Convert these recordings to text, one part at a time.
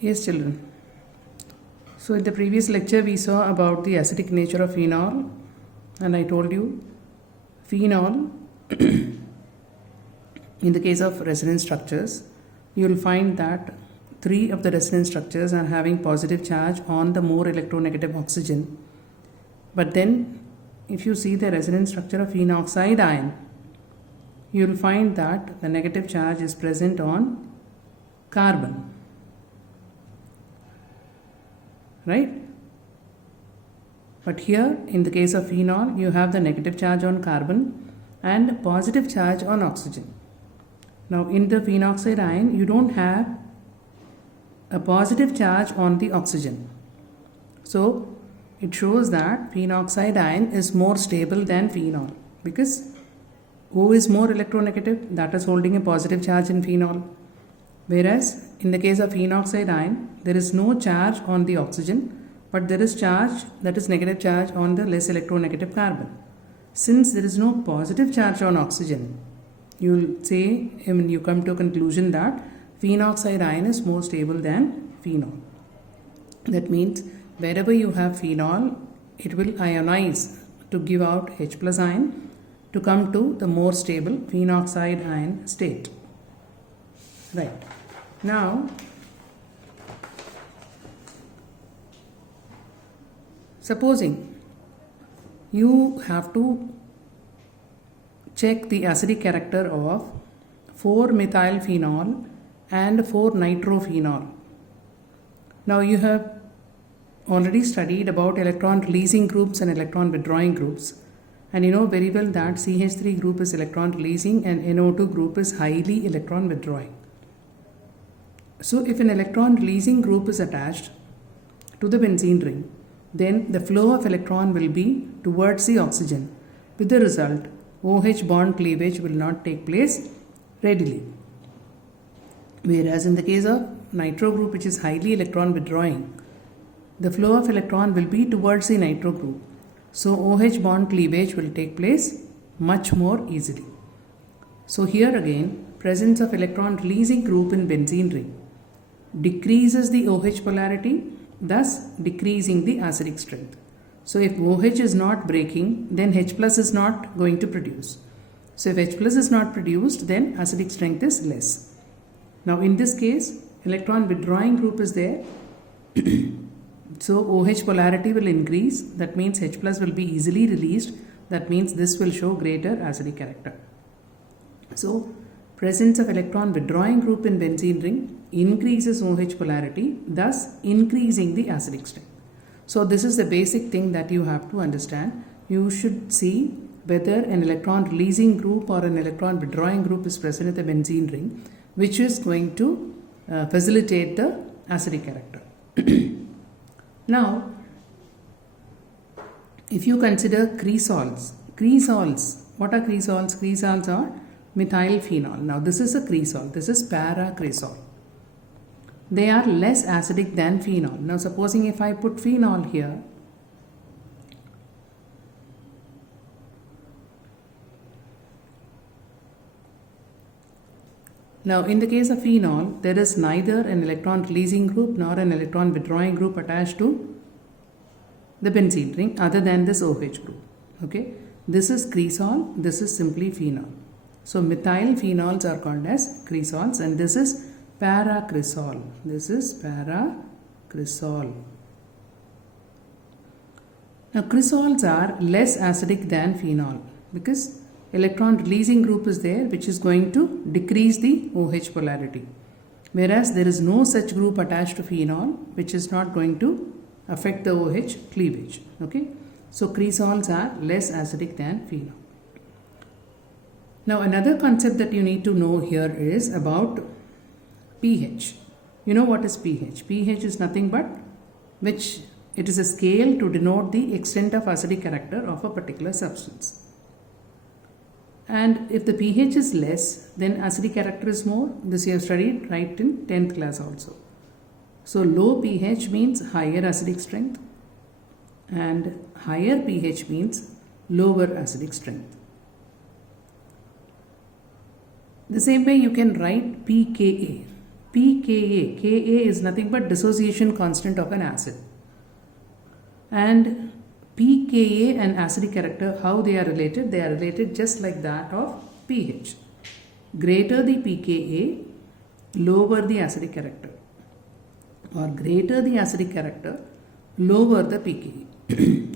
Yes, children. So in the previous lecture we saw about the acidic nature of phenol, and I told you phenol in the case of resonance structures, you will find that 3 of the resonance structures are having positive charge on the more electronegative oxygen. But then if you see the resonance structure of phenoxide ion, you will find that the negative charge is present on carbon. Right? But here in the case of phenol, you have the negative charge on carbon and positive charge on oxygen. Now in the phenoxide ion, you don't have a positive charge on the oxygen. So it shows that phenoxide ion is more stable than phenol because O is more electronegative, that is holding a positive charge in phenol. Whereas in the case of phenoxide ion, there is no charge on the oxygen, but there is charge, that is negative charge on the less electronegative carbon. Since there is no positive charge on oxygen, you will say, you come to a conclusion that phenoxide ion is more stable than phenol. That means wherever you have phenol, it will ionize to give out H plus ion to come to the more stable phenoxide ion state. Right. Now, supposing you have to check the acidic character of 4-methylphenol and 4-nitrophenol. Now you have already studied about electron releasing groups and electron withdrawing groups, and you know very well that CH3 group is electron releasing and NO2 group is highly electron withdrawing. So if an electron releasing group is attached to the benzene ring, then the flow of electron will be towards the oxygen. With the result, OH bond cleavage will not take place readily. Whereas in the case of nitro group, which is highly electron withdrawing, the flow of electron will be towards the nitro group. So OH bond cleavage will take place much more easily. So here again, presence of electron releasing group in benzene ring decreases the OH polarity, thus decreasing the acidic strength. So if OH is not breaking, then H plus is not going to produce. So if H plus is not produced, then acidic strength is less. Now in this case, electron withdrawing group is there. So OH polarity will increase. That means H plus will be easily released. That means this will show greater acidic character. So presence of electron withdrawing group in benzene ring increases OH polarity, thus increasing the acidic strength. So this is the basic thing that you have to understand. You should see whether an electron releasing group or an electron withdrawing group is present in the benzene ring, which is going to facilitate the acidic character. Now, if you consider cresols, what are cresols? Cresols are methylphenol. Now this is a cresol, this is para-cresol. They are less acidic than phenol. Now supposing if I put phenol here, now in the case of phenol, there is neither an electron releasing group nor an electron withdrawing group attached to the benzene ring other than this OH group. Okay, this is cresol, this is simply phenol. So methylphenols are called as cresols, and this is para-cresol. This is para-cresol. Now cresols are less acidic than phenol because electron releasing group is there, which is going to decrease the OH polarity. Whereas there is no such group attached to phenol, which is not going to affect the OH cleavage. Okay, so cresols are less acidic than phenol. Now another concept that you need to know here is about pH. You know what is pH? pH is nothing but it is a scale to denote the extent of acidic character of a particular substance. And if the pH is less, then acidic character is more. This you have studied right in 10th class also. So low pH means higher acidic strength, and higher pH means lower acidic strength. The same way you can write pKa. pK pKa, Ka is nothing but dissociation constant of an acid. And pKa and acidic character, how they are related? They are related just like that of pH. Greater the pKa, lower the acidic character. Or greater the acidic character, lower the pKa.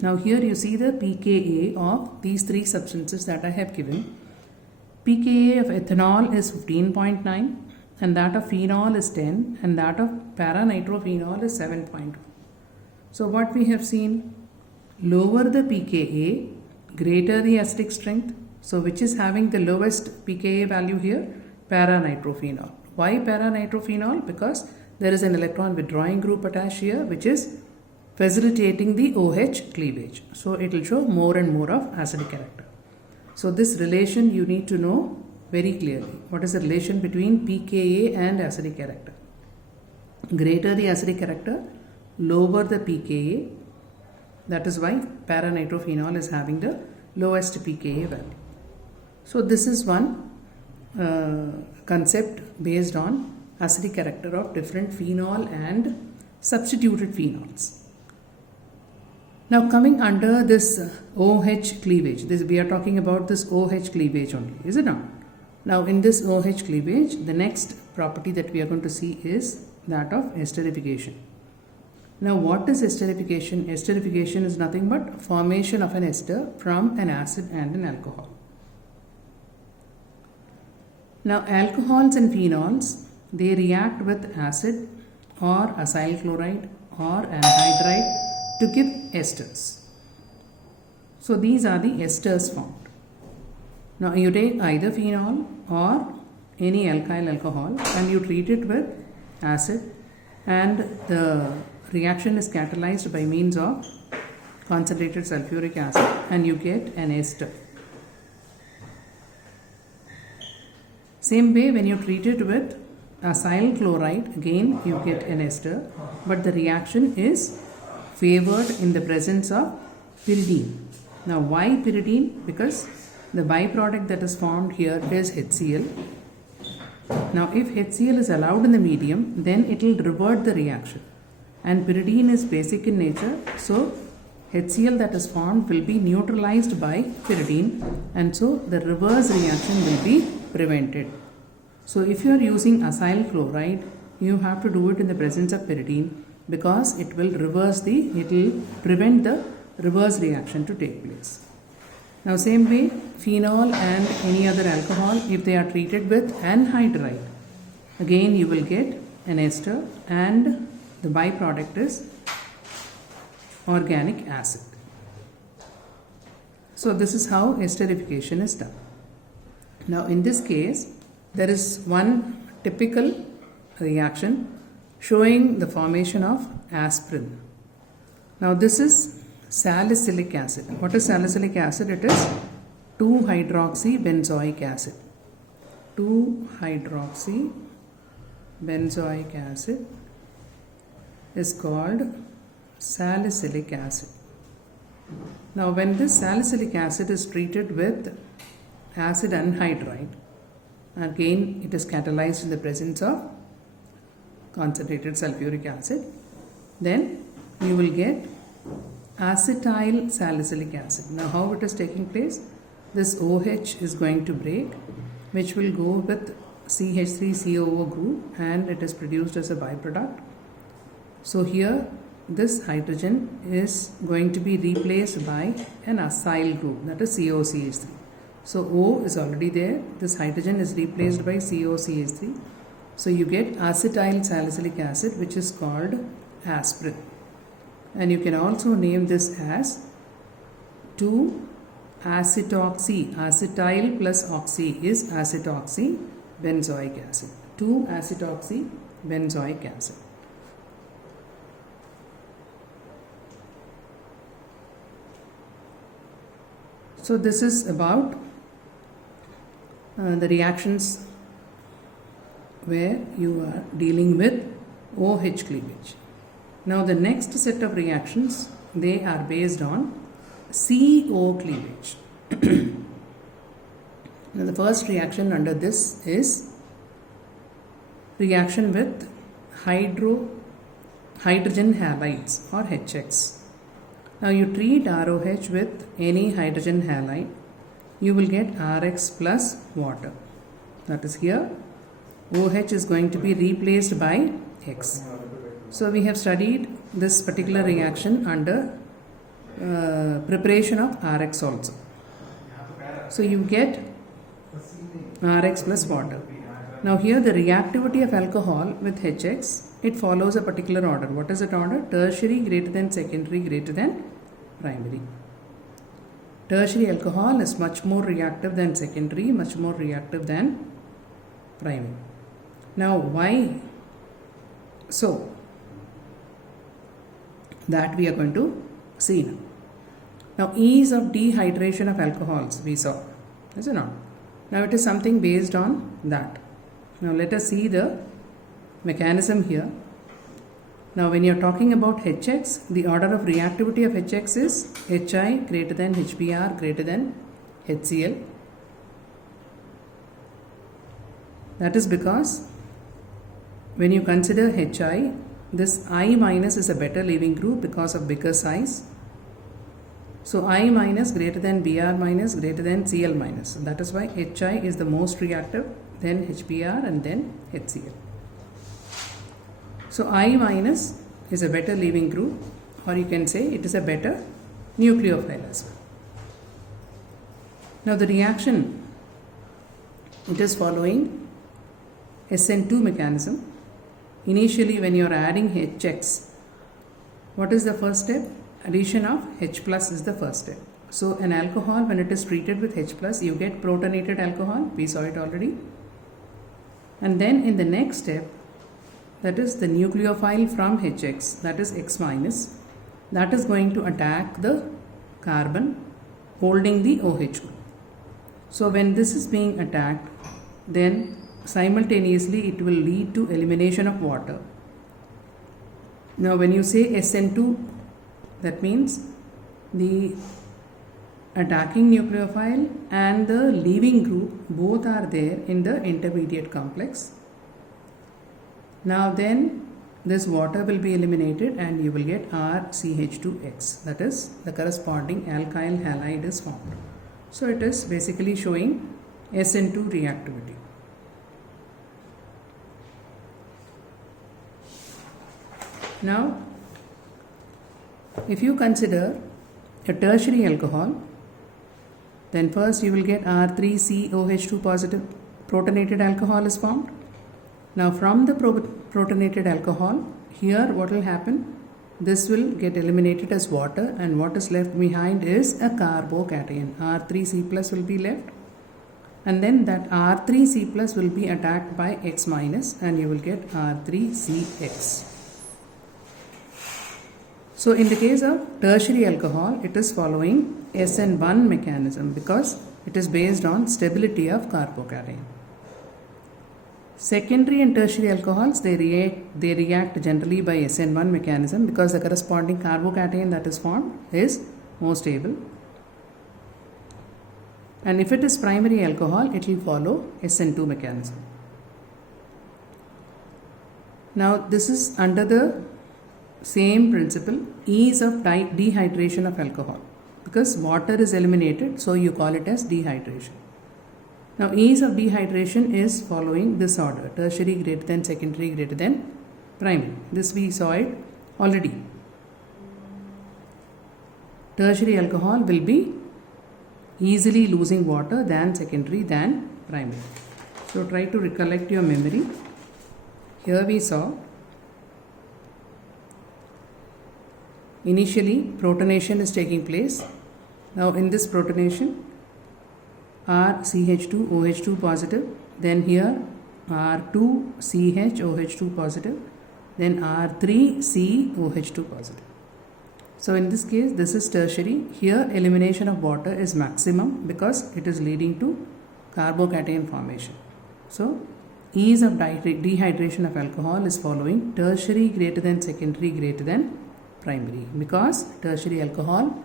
Now here you see the pKa of these three substances that I have given. pKa of ethanol is 15.9 and that of phenol is 10 and that of paranitrophenol is 7.1. So what we have seen, lower the pKa, greater the acidic strength. So which is having the lowest pKa value here? Paranitrophenol. Why paranitrophenol? Because there is an electron withdrawing group attached here which is facilitating the OH cleavage. So it will show more and more of acidic character. So this relation you need to know very clearly. What is the relation between pKa and acidic character? Greater the acidic character, lower the pKa. That is why paranitrophenol is having the lowest pKa value. So this is one concept based on acidic character of different phenol and substituted phenols. Now coming under this OH cleavage, we are talking about this OH cleavage only, is it not? Now in this OH cleavage, the next property that we are going to see is that of esterification. Now what is esterification? Esterification is nothing but formation of an ester from an acid and an alcohol. Now alcohols and phenols, they react with acid or acyl chloride or anhydride to give esters. So these are the esters formed. Now you take either phenol or any alkyl alcohol and you treat it with acid and the reaction is catalyzed by means of concentrated sulfuric acid and you get an ester. Same way when you treat it with acyl chloride, again you get an ester, but the reaction is favored in the presence of pyridine. Now why pyridine? Because the byproduct that is formed here is HCl. Now if HCl is allowed in the medium, then it will revert the reaction. And pyridine is basic in nature, so HCl that is formed will be neutralized by pyridine and so the reverse reaction will be prevented. So if you are using acyl chloride, you have to do it in the presence of pyridine because it will prevent the reverse reaction to take place. Now same way, phenol and any other alcohol, if they are treated with anhydride, again you will get an ester and the byproduct is organic acid. So this is how esterification is done. Now in this case, there is one typical reaction showing the formation of aspirin. Now this is salicylic acid. What is salicylic acid? It is 2-hydroxybenzoic acid. 2-hydroxybenzoic acid is called salicylic acid. Now when this salicylic acid is treated with acid anhydride, again it is catalyzed in the presence of concentrated sulfuric acid, then you will get acetyl salicylic acid. Now how it is taking place? This OH is going to break, which will go with CH3COO group and it is produced as a byproduct. So here this hydrogen is going to be replaced by an acyl group, that is COCH3. So O is already there, this hydrogen is replaced by COCH3. So you get acetyl salicylic acid, which is called aspirin. And you can also name this as 2-acetoxy. Acetyl plus oxy is acetoxybenzoic acid. 2-acetoxybenzoic acid. So this is about the reactions where you are dealing with OH cleavage. Now the next set of reactions, they are based on CO cleavage. Now the first reaction under this is reaction with hydrogen halides or HX. Now you treat ROH with any hydrogen halide, you will get RX plus water. That is here OH is going to be replaced by X. So we have studied this particular reaction under preparation of RX also. So you get RX plus water. Now here the reactivity of alcohol with HX, it follows a particular order. What is that order? Tertiary greater than secondary greater than primary. Tertiary alcohol is much more reactive than secondary, much more reactive than primary. Now why so? That we are going to see now. Now ease of dehydration of alcohols we saw, is it not? Now it is something based on that. Now let us see the mechanism here. Now when you are talking about HX, the order of reactivity of HX is HI greater than HBr greater than HCl. That is because when you consider HI, this I minus is a better leaving group because of bigger size. So I minus greater than Br minus greater than Cl minus. That is why HI is the most reactive, then HBr and then HCl. So I minus is a better leaving group, or you can say it is a better nucleophile as well. Now the reaction, it is following SN2 mechanism. Initially when you are adding HX, what is the first step? Addition of H plus is the first step. So an alcohol, when it is treated with H plus, you get protonated alcohol. We saw it already. And then in the next step, that is the nucleophile from HX, that is X minus, that is going to attack the carbon holding the OH group. So when this is being attacked, then simultaneously it will lead to elimination of water. Now when you say SN2, that means the attacking nucleophile and the leaving group both are there in the intermediate complex. Now then this water will be eliminated and you will get RCH2X, that is the corresponding alkyl halide is formed. So it is basically showing SN2 reactivity. Now if you consider a tertiary alcohol, then first you will get R3COH2 positive protonated alcohol is formed. Now from the protonated alcohol, here what will happen? This will get eliminated as water, and what is left behind is a carbocation. R3C plus will be left, and then that R3C plus will be attacked by X minus and you will get R3CX. So in the case of tertiary alcohol, it is following SN1 mechanism because it is based on stability of carbocation. Secondary and tertiary alcohols, they react generally by SN1 mechanism because the corresponding carbocation that is formed is more stable. And if it is primary alcohol, it will follow SN2 mechanism. Now this is under the same principle, ease of dehydration of alcohol, because water is eliminated, so you call it as dehydration. Now ease of dehydration is following this order: tertiary greater than secondary greater than primary. This we saw it already. Tertiary alcohol will be easily losing water than secondary than primary. So try to recollect your memory. Here we saw initially protonation is taking place. Now in this protonation, RCH2 OH2 positive, then here R2CH OH2 positive, then R3C OH2 positive. So in this case, this is tertiary. Here elimination of water is maximum because it is leading to carbocation formation. So ease of dehydration of alcohol is following tertiary greater than secondary greater than primary, because tertiary alcohol,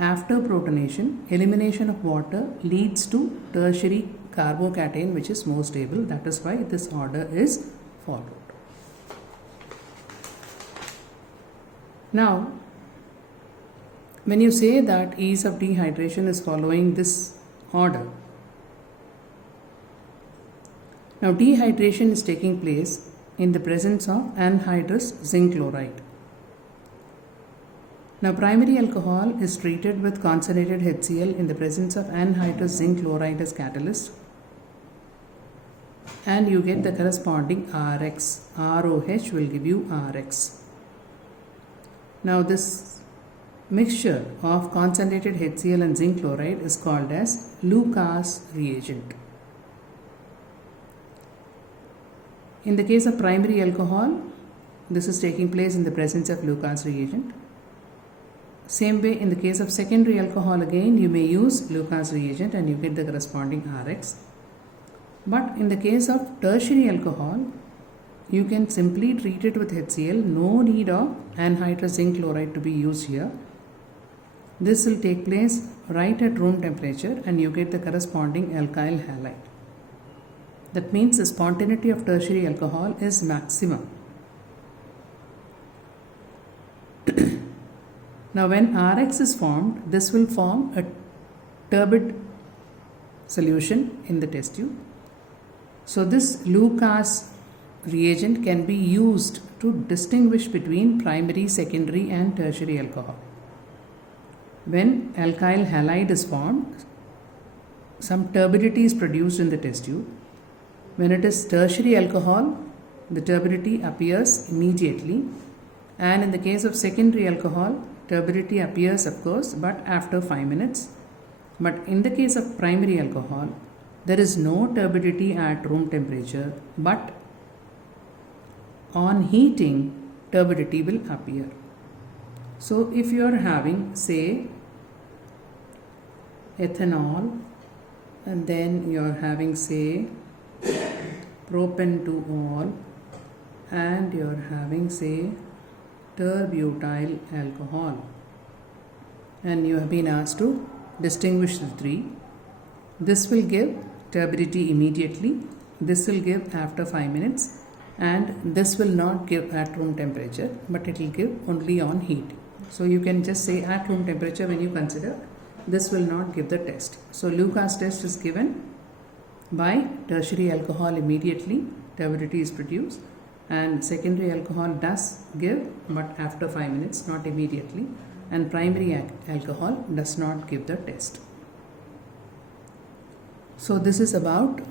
after protonation, elimination of water leads to tertiary carbocation which is more stable. That is why this order is followed. Now, when you say that ease of dehydration is following this order, now dehydration is taking place in the presence of anhydrous zinc chloride. Now, primary alcohol is treated with concentrated HCl in the presence of anhydrous zinc chloride as catalyst, and you get the corresponding Rx. ROH will give you Rx. Now, this mixture of concentrated HCl and zinc chloride is called as Lucas reagent. In the case of primary alcohol, this is taking place in the presence of Lucas reagent. Same way, in the case of secondary alcohol, again you may use Lucas reagent and you get the corresponding Rx. But in the case of tertiary alcohol, you can simply treat it with HCl, no need of anhydrous zinc chloride to be used here. This will take place right at room temperature and you get the corresponding alkyl halide. That means the spontaneity of tertiary alcohol is maximum. Now, when Rx is formed, this will form a turbid solution in the test tube. So, this Lucas reagent can be used to distinguish between primary, secondary and tertiary alcohol. When alkyl halide is formed, some turbidity is produced in the test tube. When it is tertiary alcohol, the turbidity appears immediately, and in the case of secondary alcohol, turbidity appears, of course, but after 5 minutes. But in the case of primary alcohol, there is no turbidity at room temperature, but on heating, turbidity will appear. So, if you are having, say, ethanol, and then you are having, say, propan-2-ol, and you are having, say, terbutyl alcohol, and you have been asked to distinguish the three. This will give turbidity immediately, this will give after 5 minutes, and this will not give at room temperature, but it will give only on heat. So you can just say at room temperature when you consider, this will not give the test. So Lucas test is given by tertiary alcohol immediately, turbidity is produced, and secondary alcohol does give but after 5 minutes, not immediately, and primary alcohol does not give the test. So this is about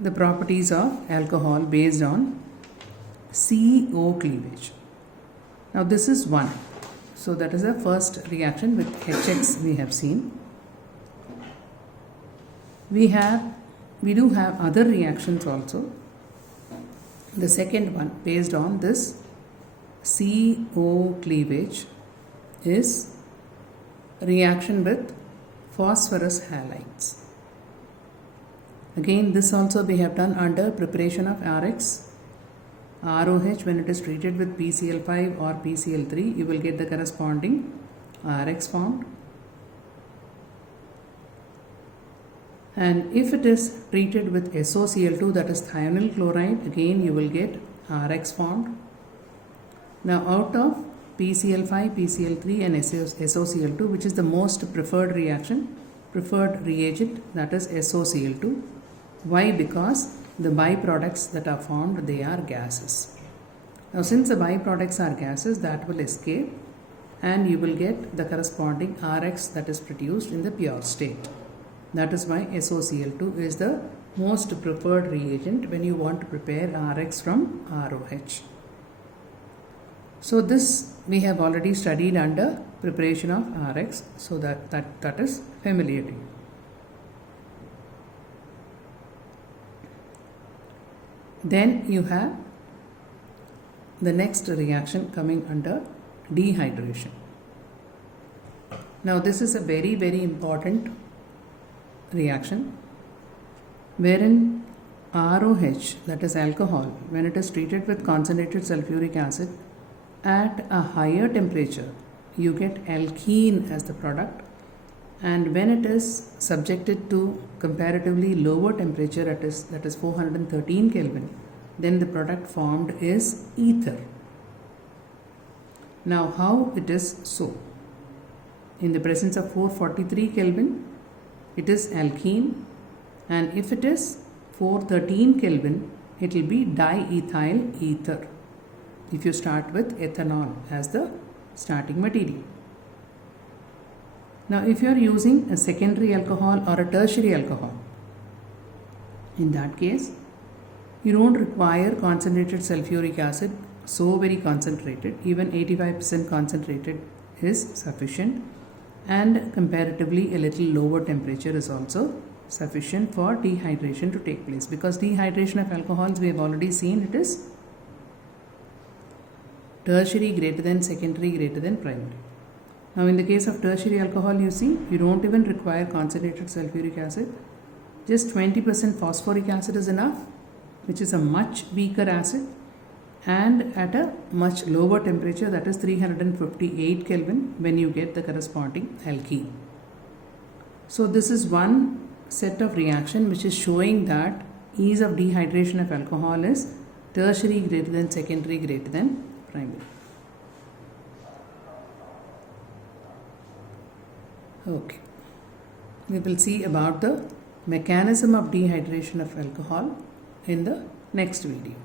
the properties of alcohol based on CO cleavage. Now this is 1. So that is the first reaction with HX we have seen. We do have other reactions also. The second one based on this CO cleavage is reaction with phosphorus halides. Again, this also we have done under preparation of Rx. ROH, when it is treated with PCl5 or PCl3, you will get the corresponding Rx formed. And if it is treated with SOCl2, that is thionyl chloride, again you will get Rx formed. Now out of PCl5, PCl3 and SOCl2, which is the most preferred reaction, preferred reagent, that is SOCl2. Why? Because the byproducts that are formed, they are gases. Now since the byproducts are gases, that will escape and you will get the corresponding Rx that is produced in the pure state. That is why SOCl2 is the most preferred reagent when you want to prepare Rx from ROH. So this we have already studied under preparation of Rx, so that is familiar to you. Then you have the next reaction coming under dehydration. Now this is a very, very important reaction wherein ROH, that is alcohol, when it is treated with concentrated sulfuric acid at a higher temperature, you get alkene as the product, and when it is subjected to comparatively lower temperature, that is 413 Kelvin, then the product formed is ether. Now how it is so? In the presence of 443 Kelvin, it is alkene, and if it is 413 Kelvin, it will be diethyl ether if you start with ethanol as the starting material. Now if you are using a secondary alcohol or a tertiary alcohol, in that case, you don't require concentrated sulfuric acid, so very concentrated, even 85% concentrated is sufficient, and comparatively a little lower temperature is also sufficient for dehydration to take place, because dehydration of alcohols we have already seen it is tertiary greater than secondary greater than primary. Now in the case of tertiary alcohol, you see you don't even require concentrated sulfuric acid, just 20% phosphoric acid is enough, which is a much weaker acid and at a much lower temperature, that is 358 Kelvin, when you get the corresponding alkene. So this is one set of reaction which is showing that ease of dehydration of alcohol is tertiary greater than secondary greater than primary. Okay, we will see about the mechanism of dehydration of alcohol in the next video.